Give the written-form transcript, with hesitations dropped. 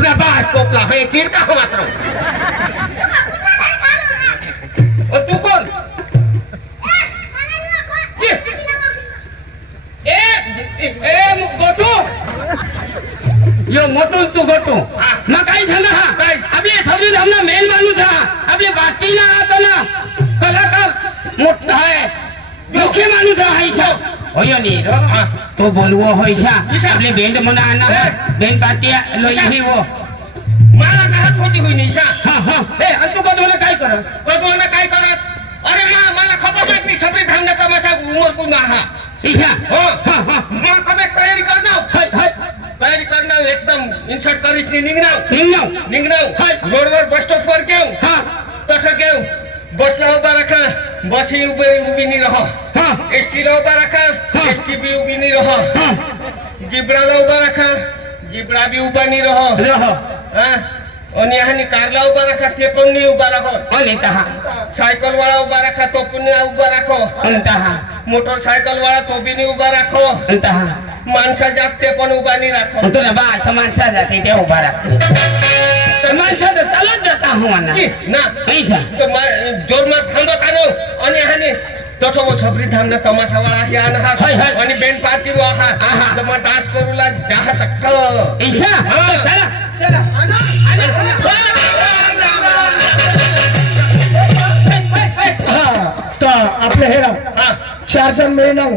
तुला बाय कोपला हे कीड का हो मात्र और तू कोण गोटू यो मोटू तू गोटू मग काही झालं हा आपल्या सगळी हमना मेन माणूस हा आपल्या बाकीला आता ना कलाकार मोठा आहे मुख्य माणूस हा ईशा होय नी तो बोलवो होईशा आपले बेंड म्हणा ना बेंड पार्टी लोई वो मला काय होती होई नीशा हे असं कोण काय करत कोण काय करत अरे मला खबर नाही सगळे धांगा तमाशा उमर कोण हा ईशा मां कमे तयारी करना तयारी करना एकदम इंसर्ट करीस निघना रोडवर बस स्टॉप पर केव तसं केव बसला उभा रखा बस ही उभी नहीं रहो एसटी ला उभा रखा एसटी भी उभी नहीं रहो जिब्रा ला उभा रखा जिब्रा भी उभा नहीं रहो और यहाँ नि कार ला उभा रखा ते पण नहीं उभा रखो साइकिल वाला उभा रखा तो पण नहीं उभा रखो मोटरसाइकिल वाला तो भी नहीं उभा रखो माणसा जाते पण उभा नहीं रखो तुला बा माणसा जाते ते उभा रखो माणसा तर चालत जाता हूँ ना ऐसा तो जोर मार थांबो कानो आणि हाने तोठो वो सबरी धामना तमाशा वाला हे आन हा आणि बेंड पार्टी वो हा तो मग डान्स करूला जहा तक ऐसा चला तो आपले हे 4 जण मिळून